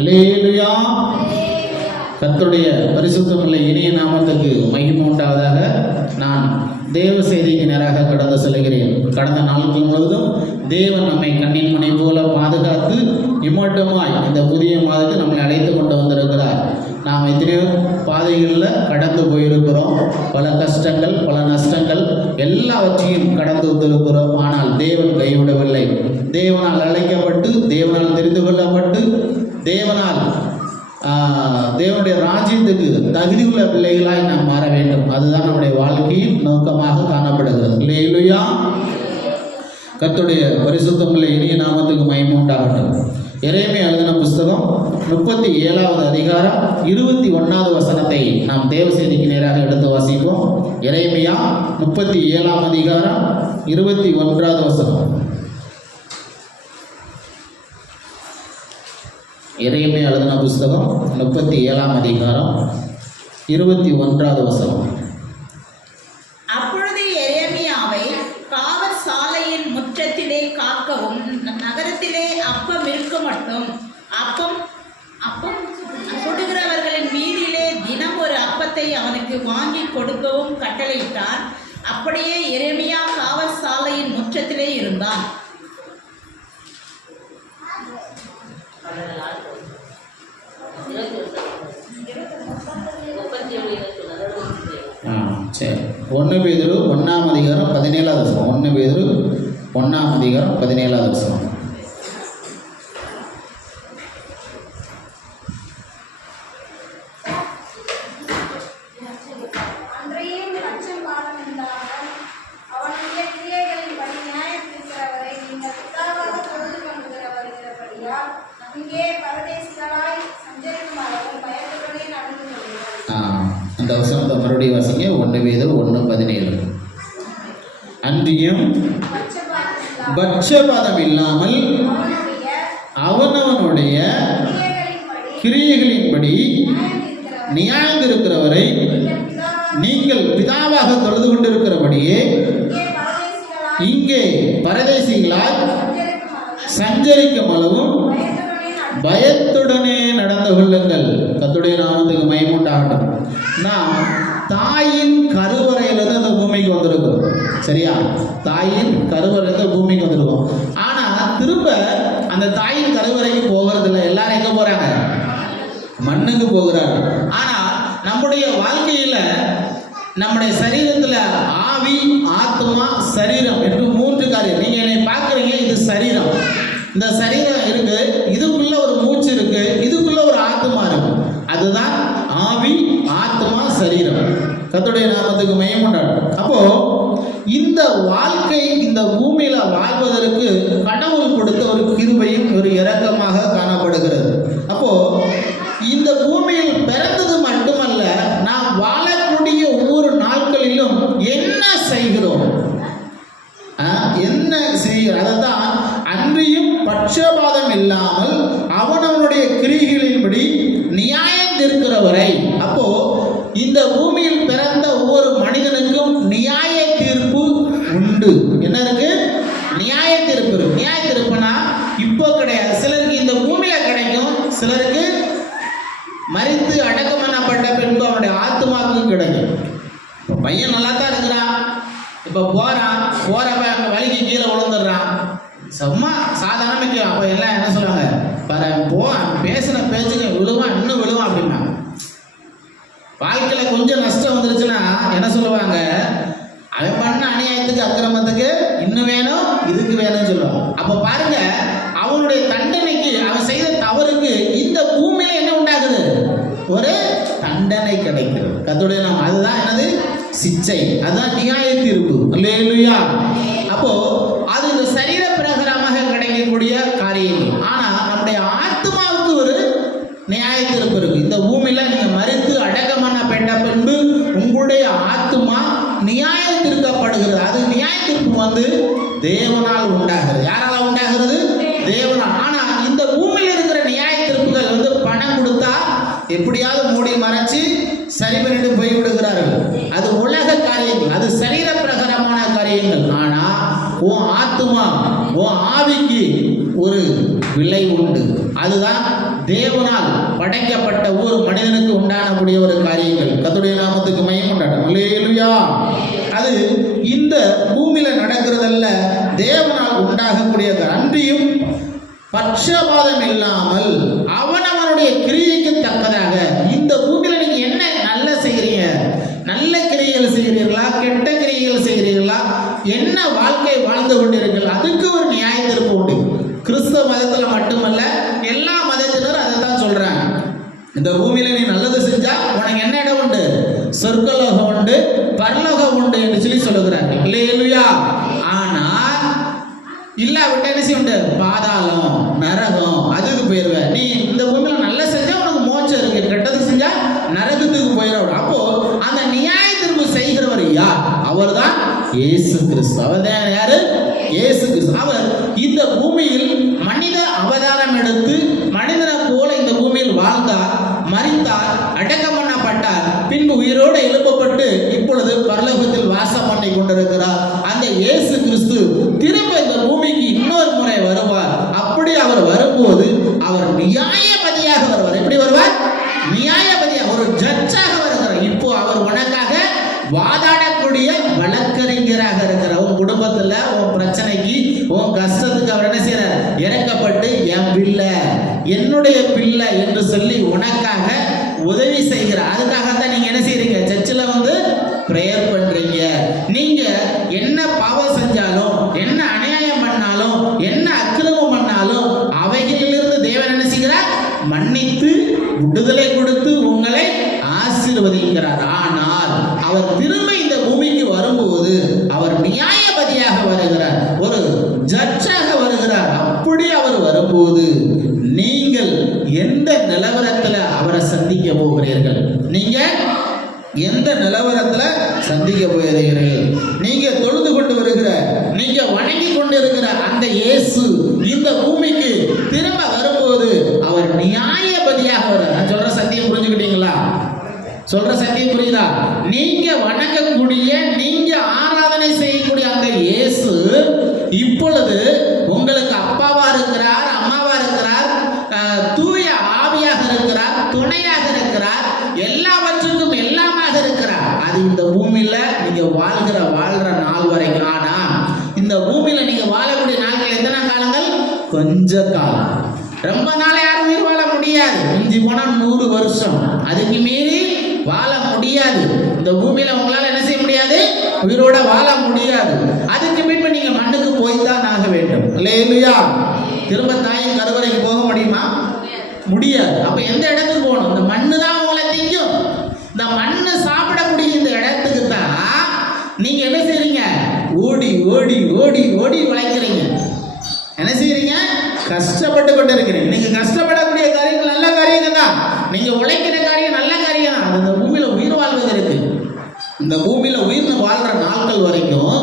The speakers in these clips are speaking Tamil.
அல்லேலூயா. கர்த்தருடைய பரிசுத்தமுள்ள இனிய நாமத்துக்கு மகிமை உண்டாவதாக. நான் தேவ செய்திக்கு நேராக கடந்து செல்கிறேன். கடந்த நாட்கள் முழுவதும் தேவன் நம்மை கண்ணின் மணி போல பாதுகாத்து இம்மட்டுமாய் இந்த புதிய மாதத்தை நம்மளை அழைத்து கொண்டு வந்திருக்கிறார். நாம் எத்தனையோ பாதைகளில் கடந்து போயிருக்கிறோம். பல கஷ்டங்கள், பல நஷ்டங்கள் எல்லாவற்றையும் கடந்து வந்திருக்கிறோம். ஆனால் தேவன் கைவிடவில்லை. தேவனால் அழைக்கப்பட்டு, தேவனால் தெரிந்து கொள்ளப்பட்டு, தேவனுடைய ராஜ்யத்துக்கு தகுதியுள்ள பிள்ளைகளாய் நாம் மாற வேண்டும். அதுதான் நம்முடைய வாழ்க்கையின் நோக்கமாக காணப்படுகிறது. அல்லேலூயா. கர்த்தருடைய பரிசுத்தமுள்ள இனிய நாமத்துக்கு மகிமை உண்டாகட்டும். எரேமியா எழுதின புஸ்தகம் 37வது அதிகாரம் 21வது வசனத்தை நாம் தேவ செய்திக்கு நேராக எடுத்து வாசிப்போம். எரேமியா 37ஆம் அதிகாரம் 21வது வசனம். எரேமியா எழுதின புஸ்தகம் 37ஆம் அதிகாரம் 21வது வசனம். அப்பொழுது எரேமியாவை காவற் சாலையின் முற்றத்திலே காக்கவும், நகரத்திலே அப்பம் இருக்க மட்டும் அப்பம் சுடுகிறவர்களின் வீதியிலே தினம் ஒரு அப்பத்தை அவனுக்கு வாங்கி கொடுக்கவும் கட்டளையிட்டான். அப்படியே எரேமியா காவற் சாலையின் முற்றத்திலே இருந்தான். சரி, 1 பேதுரு 1ஆம் அதிகாரம் 17வது வசனம். 1 பேதுரு 1ஆம் அதிகாரம் 17வது வசனம். அந்த வசனத்தை மறுபடியும் வாசிங்க. 1 பேதுரு 1:17. அன்றியும் பட்சபாதம் இல்லாமல் அவனவனுடைய கிரியைகளின்படி நியாயந்திருக்கிறவரை நீங்கள் பிதாவாக தொழுது கொண்டிருக்கிறபடியே இங்கே பரதேசிகளால் சஞ்சரிக்கும் அளவும் பயத்துடனே நடந்து கொள்ளுங்கள். கர்த்தருடைய நாமத்துக்கு மகிமை உண்டாகட்டும். நாம் தாயின் கருவறையிலிருந்து அந்த பூமிக்கு வந்திருக்கோம். சரியா? தாயின் கருவறையிலிருந்து பூமிக்கு வந்திருக்கோம். ஆனா திரும்ப அந்த தாயின் கருவறைக்கு போகிறது இல்லை. எல்லாரும் எங்க போறாங்க? மண்ணுக்கு போகிறாங்க. ஆனா நம்முடைய வாழ்க்கையில, நம்முடைய சரீரத்துல ஆவி, ஆத்மா, சரீரம் என்று 3 காரியம். நீங்க என்னை பார்க்குறீங்க, இது சரீரம். இந்த சரீரம் இருக்கு, இதுக்குள்ள ஒரு மூச்சு இருக்கு, இதுக்குள்ள ஒரு ஆத்மா இருக்கு. அதுதான் ஆவி, ஆத்மா, சரீரம். கர்த்தருடைய நாமத்துக்கு மகிமை உண்டாகட்டும். அப்போ இந்த வாழ்க்கை, இந்த பூமியில வாழ்வதற்கு கடவுள் கொடுத்த ஒரு கிருபையும் ஒரு இரக்கமாக காணப்படுகிறது. அப்போ இந்த பூமியில் பிறந்தது மட்டுமல்ல, நாம் வாழக்கூடிய ஒவ்வொரு நாட்களிலும் என்ன செய்கிறோம், என்ன செய்கிறோம், அதைத்தான் அன்றியும் பட்சபாதம் இல்லாமல் அவனவனுடைய கிரியைகளின்படி நியாயம் தீர்க்கிறவரை. அப்போ இந்த பூமியில் பிறந்த ஒவ்வொரு மனிதனுக்கும் நியாய தீர்ப்பு உண்டு. என்ன இருக்கு? நியாய தீர்ப்பு இருக்கு. நியாய தீர்ப்புனா இப்போ கிடையாது. சிலருக்கு இந்த பூமியில கிடைக்கும், சிலருக்கு மரித்து அடக்கம் பண்ணப்பட்ட பின்பு அவனுடைய ஆத்மாவுக்கு கிடைக்கும். இப்போ பையன் நல்லா தான் இருக்கிறான், இப்போ போறப்ப வலிக்கு கீழே விழுந்துடுறான், சும்மா சாதாரணக்கு. அப்போ எல்லாம் என்ன சொல்லுவாங்க, பேசின பேச்சுக்கு விழுவான், இன்னும் விழுவான் அப்படின்னா. வாழ்க்கையில கொஞ்சம் நஷ்டம் வந்துருச்சுன்னா என்ன சொல்லுவாங்க, அவன் பண்ண அநியாயத்துக்கு, அக்கிரமத்துக்கு இன்னும் வேணும், இதுக்கு வேணும்னு சொல்லுவாங்க. அப்போ பாருங்க, அவனுடைய தண்டனைக்கு, அவன் செய்த தவறுக்கு இந்த பூமியில என்ன உண்டாகுது? ஒரு தண்டனை கிடைக்கிறது. கர்த்தருடைய நாமம். அதுதான் என்னது? சிச்சை. அதுதான் நியாய தீர்ப்பு. அல்லேலூயா. அப்போ அது இந்த சரீர பிரகாரமாக கிடைக்கக்கூடிய காரியங்கள். ஆனா நம்முடைய ஆத்மாவுக்கு ஒரு நியாய தீர்ப்பு இருக்கு. இந்த பூமியில நீங்க மரித்து அடக்கம் பண்ணப்பட்ட பின்பு உங்களுடைய ஆத்மா நியாய தீர்க்கப்படுகிறது. அது நியாய தீர்ப்பு தேவனால் உண்டாகிறது. யாரால உண்டாகிறது? தேவனால். ஆனா இந்த பூமியில் இருக்கிற நியாய தீர்ப்புகள் பணம் கொடுத்தா எப்படியாவது மூடி மறைச்சு சரி பண்ணிட்டு போய் விடுகிறார்கள். அது உலக காரியங்கள், அது சரீர பிரகாரமான காரியங்கள். ஆனா உன் ஆத்மா, உன் ஆவிக்கு ஒரு விலை உண்டு. அதுதான் தேவனால் படைக்கப்பட்ட ஒரு மனிதனுக்கு உண்டானக்கூடிய ஒரு காரியங்கள். கர்த்தருடைய நாமத்துக்கு மகிமை உண்டாகட்டும். அல்லேலூயா. அது இந்த பூமியில நடக்கிறதல்ல, தேவனால் உண்டாகக்கூடிய அன்றியும் பட்சபாதம் இல்லாமல் அவனவனுடைய கிரியைக்கு தக்கதாக இந்த பூமியில நீங்க என்ன நல்ல செய்கிறீங்க, நல்ல கிரியைகள் செய்கிறீர்களா, கெட்ட கிரியைகள் செய்கிறீர்களா, என்ன வாழ்க்கை வாழ்ந்து கொண்டிருக்கிறீர்கள், அதுக்கு ஒரு நியாய தீர்ப்பு உண்டு. கிறிஸ்தவ மதத்துல மட்டுமல்ல, எல்லா மதத்தினரும் அதை தான் சொல்றாங்க. இந்த பூமியில நீ நல்லது செஞ்சா உனக்கு என்ன இடம் உண்டு, சொர்க்கலோகம் உண்டு, பரலோகம் உண்டு என்று சொல்லி சொல்லுகிறாங்க. அல்லேலூயா. ஆனா இல்லாவிட்ட என்ன செய்ய உண்டு, பாதாளம், நரகம், அதுக்கு போயிருவ. நீ இந்த பூமியில நல்லா செஞ்சா உனக்கு மோட்சம் இருக்கு, கெட்டது செஞ்சா நரகத்துக்கு போயிடும். அப்போ அந்த நியாய தீர்ப்பு செய்கிறவர் யார்? அவர் தான் இயேசு கிறிஸ்து. அவர் தான் யாரு? இயேசு கிறிஸ்து. அவர் இந்த பூமியில் மனித அவதாரம் எடுத்து மனிதனை போல இந்த பூமியில் வாழ்ந்தார், மரித்தார், அடக்கம் பண்ணப்பட்டார், பின்பு உயிரோடு எழுப்பப்பட்டு இப்பொழுது பரலோகத்தில் வாசம் பண்ணி கொண்டிருக்கிறார். அந்த இயேசு கிறிஸ்து திரும்ப இந்த பூமிக்கு இன்னொரு முறை வருவார். அப்படி அவர் வரும்போது அவர் நியாயபதியாக வருவார். எப்படி வருவார்? நியாயபதியாக, ஒரு ஜட்ஜாக வருகிறார். இப்போ அவர் உனக்காக வாதாடக்கூடிய வழக்கறிஞராக இருக்கிறார். உன் குடும்பத்துல உன் பிரச்சனைக்கு, உன் கஷ்டத்துக்கு அவர் என்ன செய்யறார்? இறக்கப்பட்டு என் பிள்ளை, என்னுடைய பிள்ளை என்று சொல்லி உனக்காக உதவி செய்கிறார். அதுக்காகத்தான் நீங்க என்ன செய்றீங்க? சர்ச்சில் வந்து பிரேயர் பண்றீங்க. நீங்க என்ன பாவம் செஞ்சாலும், என்ன அநியாயம் பண்ணாலும், என்ன அக்கிரமம் பண்ணாலும் அவைகளிலிருந்து தேவன் என்ன செய்கிறார்? மன்னித்து விடுதலை கொடுத்து உங்களை ஆசீர்வதிக்கிறார். ஆனால் அவர் திரும்ப இந்த பூமிக்கு வரும்போது அவர் நியாயபதியாக வருகிறார், ஒரு ஜட்ஜாக வருகிறார். அப்படி அவர் வரும்போது நீங்கள் எந்த நிலவரத்தில் அவரை சந்திக்க போகிறீர்கள்? நீங்க எந்த நிலவரத்தில் சந்திக்க போகிறீர்கள்? நீங்க தொழுது கொண்டு வருகிற, நீங்க வணங்கி கொண்டு இருக்கிற அந்த இயேசு இந்த பூமிக்கு திரும்ப வரும்போது அவர் நியாயபதியாக வர்றார். நான் சொல்ற சத்தியம் புரிஞ்சுக்கிட்டீங்களா? சொல்ற சத்தியம் புரியுதா? நீங்க வணங்கக்கூடிய, நீங்க ஆராதனை செய்யக்கூடிய அந்த இயேசு இப்பொழுது உங்களுக்கு அப்பாவா இருக்கிறார், அம்மாவா இருக்கிறார், தூய ஆவியாக இருக்கிறார், துணையாக இருக்கிறார், எல்லாவற்றுக்கும் எல்லாமாக இருக்கிறார். அது இந்த பூமியில நீங்க வாழ்ற நாள் வரைக்கும். ஆனா இந்த பூமியில நீங்க வாழக்கூடிய நாட்கள் எத்தனை காலங்கள்? கொஞ்ச காலம். ரொம்ப நாளை யாரும் உயிர் வாழ முடியாது. மிஞ்சி போனா 100 வருஷம், அதுக்கு மீறி வாழ முடியாது. இந்த பூமியில உங்களால என்ன செய்ய முடியாது? உயிரோட வாழ முடியாது. அதுக்கு பின்பு நீங்க மண்ணுக்கு போய்தான் ஆக வேண்டும். அல்லேலூயா. திரும்ப தாயின் கருவறைக்கு போக முடியுமா? முடியாது. அப்ப எந்த இடத்துக்கு போகணும்? இந்த மண்ணு தான் உங்களை திங்கும். இந்த மண்ணு சாப்பிடக்கூடிய இந்த இடத்துக்கு தான் நீங்க என்ன செய்றீங்க? ஓடி ஓடி ஓடி ஓடி உழைக்கிறீங்க. என்ன செய்றீங்க? கஷ்டப்பட்டு கொண்டு இருக்கிறீங்க. நீங்க கஷ்டப்படக்கூடிய காரியங்கள் நல்ல காரியங்கள் தான். நீங்க உழைக்கிற காரியம் நல்ல காரியம் தான். இந்த பூமியில உயிர் வாழ்வதற்கு, இந்த பூமியில உயிர் வாழ்ற நாட்கள் வரைக்கும்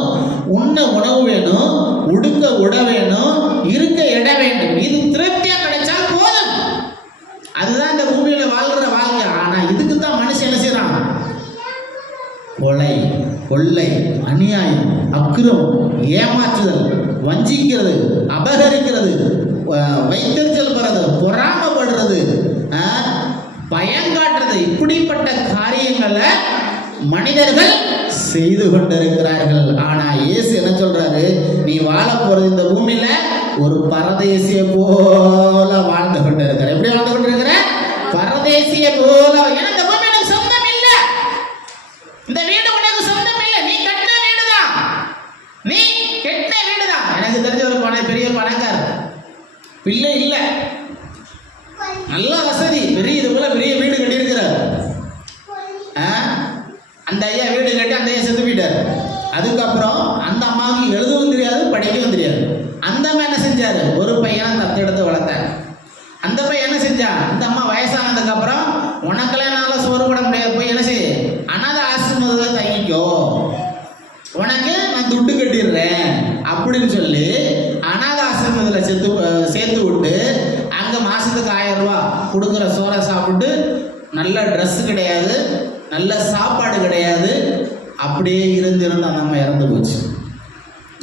உண்ண உணவு வேணும், உடுக்க உட வேணும், இருக்க இடம் வேண்டும். இது திருப்தியா கிடைச்சால் போதும். அதுதான் இந்த பூமியில வாழ்ற வாழ்க்கை. ஆனா இதுக்கு தான் மனுஷன் என்ன செய்யறான்? கொலை, கொள்ளை, அநியாயம், அக்கிரமம், ஏமாற்றுதல், வஞ்சிக்கிறது, அபகரிக்கிறது, வைத்தறிச்சல் பெறது, பொறாமப்படுறது, பயங்காட்டுறது, இப்படிப்பட்ட காரியங்களை மனிதர்கள் செய்து கொண்டிருக்கிறார்கள். ஆனா இயேசு என்ன சொல்றாரு? நீ வாழ போறது இந்த பூமியில ஒரு பரதேசிய போல வாழ்ந்து கொண்டிருக்கிற. எப்படி வாழ்ந்து கொண்டிருக்கிற? பரதேசிய போல. எனக்கு பூமி எனக்கு சொந்தம் இல்ல, இந்த வீடு உனக்கு சொந்தம் இல்ல, நீ கட்டின வீடு தான், நீ கெட்ட வீடு தான். எனக்கு தெரிஞ்ச ஒரு பெரிய பணக்காரர், பிள்ளை இல்ல, நல்ல வசதி, பெரிய இது போல பெரிய வீடு கட்டியிருக்கிறார். அந்த ஐயா வீடு கட்டி அந்த ஐயா செத்து போயிட்டார். அதுக்கப்புறம் அந்த அம்மாவுக்கு எழுதவும் தெரியாது, படிக்கவும் தெரியாது. அந்த அம்மா என்ன செஞ்சாரு? ஒரு பையனை தத்தெடுத்து வளர்த்தாங்க. அந்த பையன் என்ன செஞ்சான்? அந்த அம்மா வயசானதுக்கு அப்புறம் உனக்கெல்லாம் என்னால சோறு போட முடியாது, போய் என்ன செய்ய, அனாத ஆசிரமத்தில் தங்கிக்கோ, உனக்கு நான் துட்டு கட்டிடுறேன் அப்படின்னு சொல்லி அனாத ஆசிரமத்தில் சேர்த்து விட்டு அங்கே மாசத்துக்கு 1000 ரூபாய் கொடுக்குற சோறை சாப்பிட்டு, நல்ல ட்ரெஸ் கிடையாது, நல்ல சாப்பாடு கிடையாது, அப்படியே இருந்து அந்த அம்மா இறந்து போச்சு.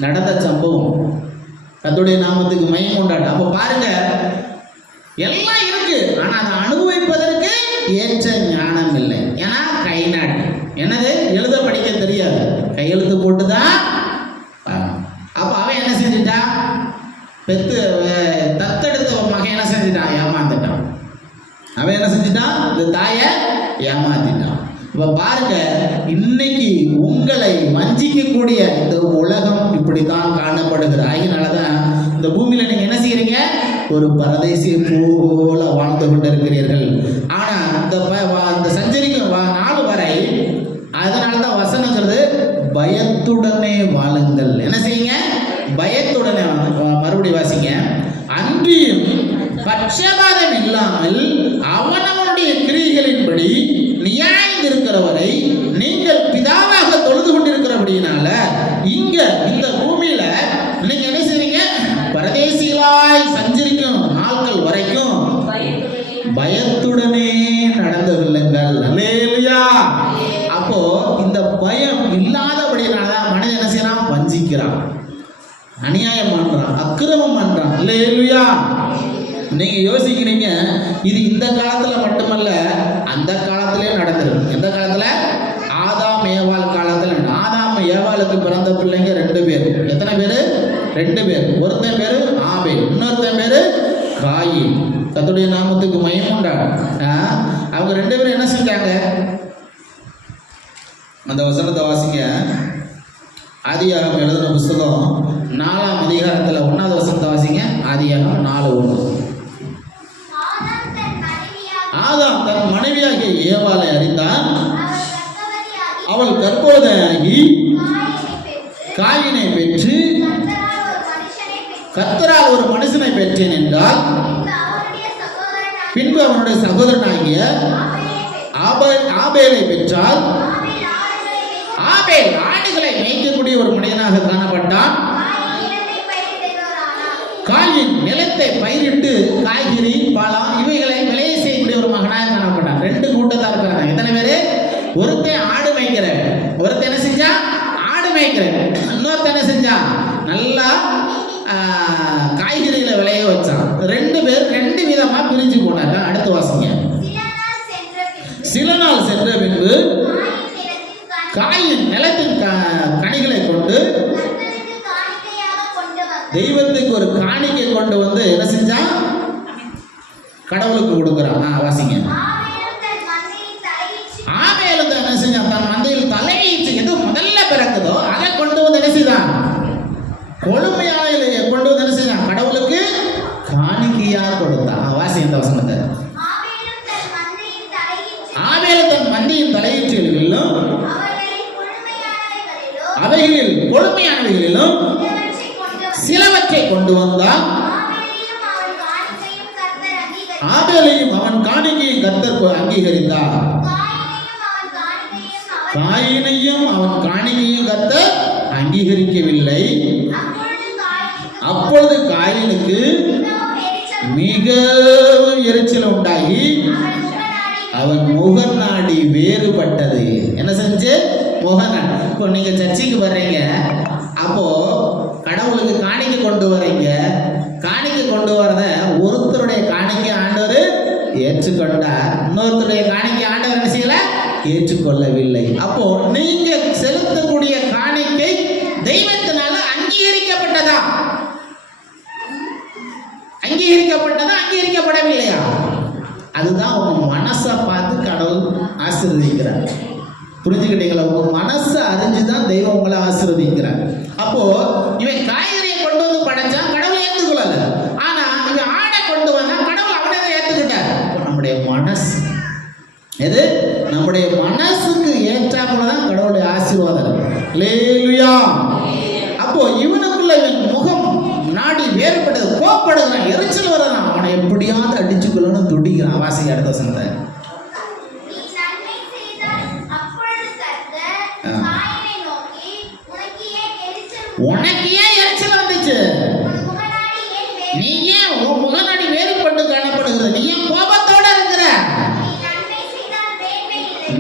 நடந்த சம்பவம். கர்த்தருடைய நாமத்துக்கு மகிமை உண்டாட்டம். அப்போ பாருங்க, எல்லாம் இருக்கு. இருக்கு, ஆனா அதை அனுபவிப்பதற்கு ஏற்ற ஞானம் இல்லை. ஏன்னா கை நாட்டு என்னது எழுத படிக்க தெரியாது, கையெழுத்து போட்டுதான். அப்ப அவன் என்ன செஞ்சிட்டான், தத்தெடுத்த மகன் என்ன செஞ்சிட்டான், ஏமாந்துட்டான். அவன் என்ன செஞ்சிட்டான், இந்த தாயை ஏமாத்திட்டான். இப்ப பாருங்க, இன்னைக்கு உங்களை வஞ்சிக்கக்கூடிய இந்த உலகம் இப்படித்தான் காணப்படுகிற. அதனாலதான் இந்த பூமியில நீங்க என்ன செய்யறீங்க, ஒரு பரதேசியை போல வாழ்ந்து கொண்டிருக்கிறீர்கள். ஆனா இந்த சஞ்சரிக்கும் நாள் வரை, அதனாலதான் வசனம் சொல்றது, பயத்துடனே வாழுங்கள். என்ன செய்யுங்க, பயத்துடனே. மறுபடி வாசிங்க. அன்றியும் பட்சபாதம் இல்லாமல் அவனவனுடைய கிரியைகளின்படி நியாயந்திருக்கிறவரை நீங்கள் பிதாவாக தொழுது கொண்டிருக்கிறபடினால, இங்க இந்த பூமியில நீங்க என்ன செய்றீங்க, பரதேசிகளாய் சஞ்சரிக்கும் நாட்கள் வரைக்கும் பயத்துடனே நடந்து கொள்ளுங்கள். அல்லேலூயா. அப்போ இந்த பயம் இல்லாதபடினாலதான் மனிதன் என்ன செய்யறான், வஞ்சிக்கிறான், அநியாயம் பண்றான், அக்கிரமம் பண்றான். அல்லேலூயா. நீங்க யோசிக்கிறீங்க, இது இந்த காலத்துல மட்டுமல்ல, அந்த காலத்திலே நடந்திருக்கு. எந்த காலத்துல, ஆதாம் ஏவாள் காலத்துல. ஆதாம் ஏவாளுக்கு பிறந்த பிள்ளைங்க 2 பேர். எத்தனை பேரு, 2 பேர். ஒருத்தன் பேரு ஆபேல், இன்னொருத்தன் பேரு காயின். கர்த்தருடைய நாமத்துக்கு மகிமை உண்டாகட்டும். அவங்க 2 பேரும் என்ன செஞ்சாங்க, அந்த வசனத்தை வாசிங்க. ஆதியாகமம் எழுதின புஸ்தகம் 4ஆம் அதிகாரத்துல 1வது வசனத்தை வாசிங்க. ஆதியாகமம் 4:1. ஆதாம் தன் மனைவியாகிய ஏவாளை அறிந்தான், அவள் கர்ப்பவதியாகி காயினை பெற்று, கர்த்தரால் ஒரு மனுஷனை பெற்றேன் என்றால், பின்பு அவனுடைய சகோதரனாகிய ஆபேலை பெற்றால், ஆபேல் ஆடுகளை மேய்க்கக்கூடிய ஒரு மனிதனாக காணப்பட்டான். காயின் நிலத்தை பயிரிட்டு காய்கறி, பழம் இவைகளை விளைய செய்யக்கூடிய ஒரு மகனாக காணப்பட்டான். 2 கூட்டத்தா இருக்கிறாங்க. எத்தனை பேரு, ஒருத்தன் ஆடு மேய்க்கிற, ஒருத்தன் என்ன செஞ்சா, ஆடு மேய்க்கிற, இன்னொருத்தன் என்ன செஞ்சா, நல்லா காய்கறிகளை விளைய வச்சான். 2 பேர் 2 விதமா பிரிஞ்சு போனாங்க. அடுத்த வாசிங்க. சில நாள் சென்ற பின்பு காயின் நிலத்தின் கனிகளை கொண்டு தெய்வத்துக்கு ஒரு காணிக்கை கொண்டு வந்து என்ன செஞ்சான், கடவுளுக்கு கொடுக்குறான். வாசிங்க. ஆபேலும் என்ன செஞ்சான், தன் மந்தையில் தலையீச்சு எது முதல்ல பிறக்குதோ அதை கொண்டு வந்து என்ன செய்தான், கொழுமையாயிலேயே கொண்டு வந்து என்ன செய்தான், கடவுளுக்கு காணிக்கையா கொடுத்தான். வாசி இந்த வசனத்தை. ஆபேலும் தன் மந்தையின் தலையீச்சுகளிலும் அவைகளில் கொழுமையானவைகளிலும் சிலவற்றை கொண்டு வந்தான். ஆபேலையும் அவன் காணிக்கையும் கர்த்தர் அங்கீகரித்தார். காயினையும் அவன் காணிக்கையும் கர்த்தர் அங்கீகரிக்கவில்லை. அப்பொழுது காயினுக்கு மிகவும் எரிச்சல் உண்டாகி அவன் முகநாடி வேறுபட்டது. என்ன செஞ்சு, முகநாடி. இப்போ நீங்க சர்ச்சைக்கு வர்றீங்க, அப்போ கடவுளுக்கு காணிக்கை கொண்டு வரீங்க. காணிக்கை கொண்டு வரத ஒருத்தருடைய காணிக்கை ஆண்டவர் ஏற்றுக்கொண்டார், இன்னொருத்தருடைய காணிக்கை ஆண்டவர் என்ன செய்யல, ஏற்றுக்கொள்ளவில்லை. அப்போ நீங்க செலுத்தக்கூடிய காணிக்கை தெய்வத்தினால அங்கீகரிக்கப்பட்டதா, அங்கீகரிக்கப்படவில்லையா? அதுதான் உங்க மனசை பார்த்து கடவுள் ஆசீர்வதிக்கிறார். புரிஞ்சுக்கிட்டீங்களா? உங்க மனசை அறிஞ்சுதான் தெய்வம் உங்களை ஆசீர்வதிக்கிறார். அப்போ இவன் காய்கறியை கொண்டு வந்து படைச்சா கடவுள் ஏற்றுக்கொள்ளல, ஆனா இவன் ஆடை கொண்டு வந்தா கடவுள் அவனை ஏற்றுக்கிட்டார். நம்முடைய மனசு எது, நம்முடைய மனசுக்கு ஏற்றாப்புலதான் கடவுளுடைய ஆசீர்வாதம். அல்லேலூயா. அப்போ இவனுக்குள்ள இவன் முகம் நாடி வேறுபட்டது, கோப்படுகிறான், எரிச்சல் வருகிறான், அவனை எப்படியாவது அடிச்சுக்கொள்ளணும் துடிக்கிறான். வாசிக்க அடுத்த வசனத்தை. உனக்கு ஏன் எரிச்சல் வந்துச்சு, நீ ஏன் உன் முகநாடி வேறுபட்டு காணப்படுகிறது, நீ ஏன் கோபத்தோட இருக்கிற,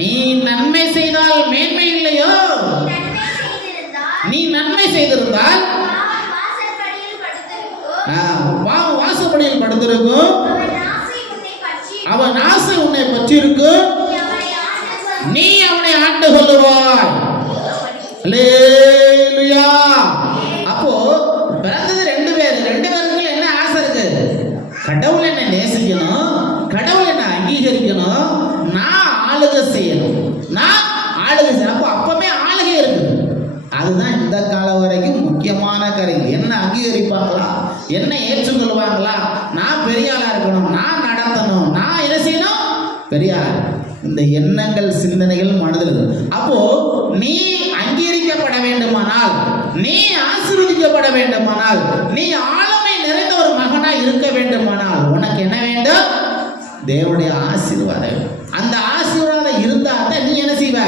நீ நன்மை செய்தால் மேன்மை இல்லையோ, நீ நன்மை செய்திருந்தால் வாசப்படியில் படுத்திருக்கும், அவன் ஆசை உன்னை பற்றி இருக்கு, நீ அவனை ஆண்டு கொள்ளுவாய். அல்லேலூயா. அப்போ பிறந்தது ரெண்டு பேருக்கு என்ன ஆசை இருக்கு? கடவுள் என்னை நேசிக்கணும், கடவுள் என்னை அங்கீகரிக்கணும், நான் ஆளுகை செய்யணும், நான் ஆளுகை செய்யணும். அப்போ அப்பவே ஆளுகை இருக்கு. அதுதான் இந்த காலம் வரைக்கும் முக்கியமான காரியம். என்ன அங்கீகரிப்பாங்களா, என்ன ஏற்றுக்கொள்வாங்களா, நான் பெரிய ஆளா இருக்கணும், நான் நடத்தணும், நான் என்ன செய்யணும், பெரிய ஆள். இந்த எண்ணங்கள் சிந்தனைகள் மனதில் இருக்கு. அப்போ நீ அங்கீகரிக்கப்பட வேண்டுமானால், நீ ஆசீர்வதிக்கப்பட வேண்டுமானால், நீ ஆளுமை நிறைந்த ஒரு மகனா இருக்க வேண்டுமானால் உனக்கு என்ன வேண்டும்? தேவனுடைய ஆசீர்வாதம். அந்த ஆசீர்வாதம் இருந்தா தான் நீ என்ன செய்வ?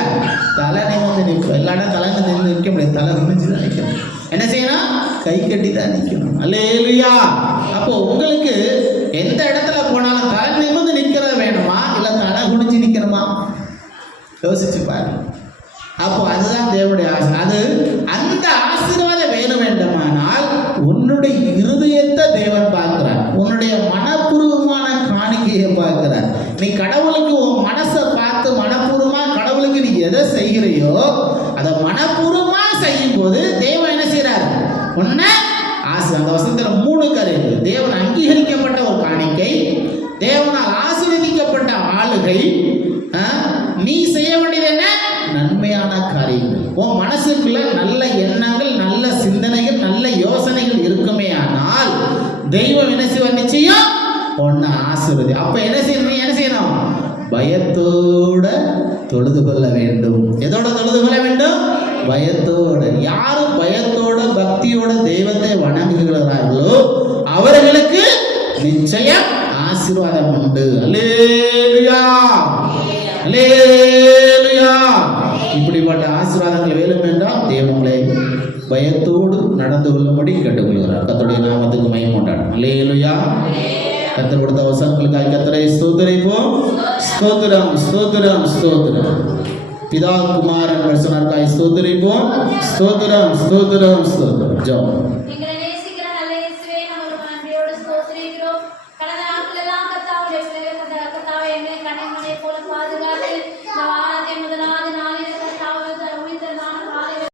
தலை நிமிர்ந்து நிற்கும். எல்லாரும் தலை நிமிர்ந்து நிற்க முடியாது, தலை குனிஞ்சு தான் நிற்கணும். என்ன செய்யணும்? கை கட்டி தான் நிற்கணும். அல்லேலூயா. அப்போ உங்களுக்கு எந்த இடத்துல போனாலும் தலை நிமிர்ந்து நிற்கிறது வேணுமா, இல்லை தலை குனிஞ்சு நிற்கணுமா? யோசிச்சு பாருங்க. அப்போ அதுதான் தேவனுடைய ஆசை. அது அந்த ஆசீர்வாதம் வேணும் வேண்டுமானால் உன்னுடைய இருதயத்தை தேவன் பார்க்கிறார், உன்னுடைய மனப்பூர்வமான காணிக்கையை பார்க்கிறார். நீ கடவுளுக்கு உன் மனசை பார்த்து மனப்பூர்வமா கடவுளுக்கு நீ எதை செய்கிறையோ அதை மனப்பூர்வமா செய்யும் போது தேவன் என்ன செய்யறார்? உன்னை ஆசை. அந்த வசனத்துல 3 கருத்து. தேவன் அங்கீகரிக்கப்பட்ட ஒரு காணிக்கை, தேவனால் ஆசீர்வதிக்கப்பட்ட ஆளுகை, நீ செய்ய வேண்டியது என்ன? நன்மையான காரியங்கள். உன் மனசுக்குள்ள நல்ல எண்ணங்கள், நல்ல சிந்தனைகள், நல்ல யோசனைகள் இருக்குமே ஆனால் தெய்வம் என்ன செய்வார்? நிச்சயம் உன்னை ஆசீர்வதி. அப்ப என்ன செய்யணும்? என்ன செய்யணும்? பயத்தோட தொழுது கொள்ள வேண்டும். எதோட தொழுது கொள்ள வேண்டும்? பயத்தோட. யாரும் பயத்தோட பக்தியோட தெய்வத்தை வணங்குகிறார்களோ அவர்களுக்கு நிச்சயம் ஆசீர்வாதம் உண்டு. அல்லேலூயா, அல்லேலூயா. இப்படிப்பட்ட ஆசீர்வாதங்கள் வேணும் என்றால் தேவனை பயத்தோடு நடந்து கொள்ளும்படி கேட்டுக்கொள்கிறார். கர்த்தருடைய நாமத்துக்கு மகிமை உண்டாகட்டும். அல்லேலூயா. கர்த்தர் கொடுத்த வசனங்களுக்காக கர்த்தரை ஸ்தோத்திரிப்போம். ஸ்தோத்திரம், ஸ்தோத்திரம், ஸ்தோத்திரம். பிதா குமாரன் பரிசுத்தருக்காய் ஸ்தோத்திரிப்போம். ஸ்தோத்திரம், ஸ்தோத்திரம், ஸ்தோத்திரம். ஜெபம்.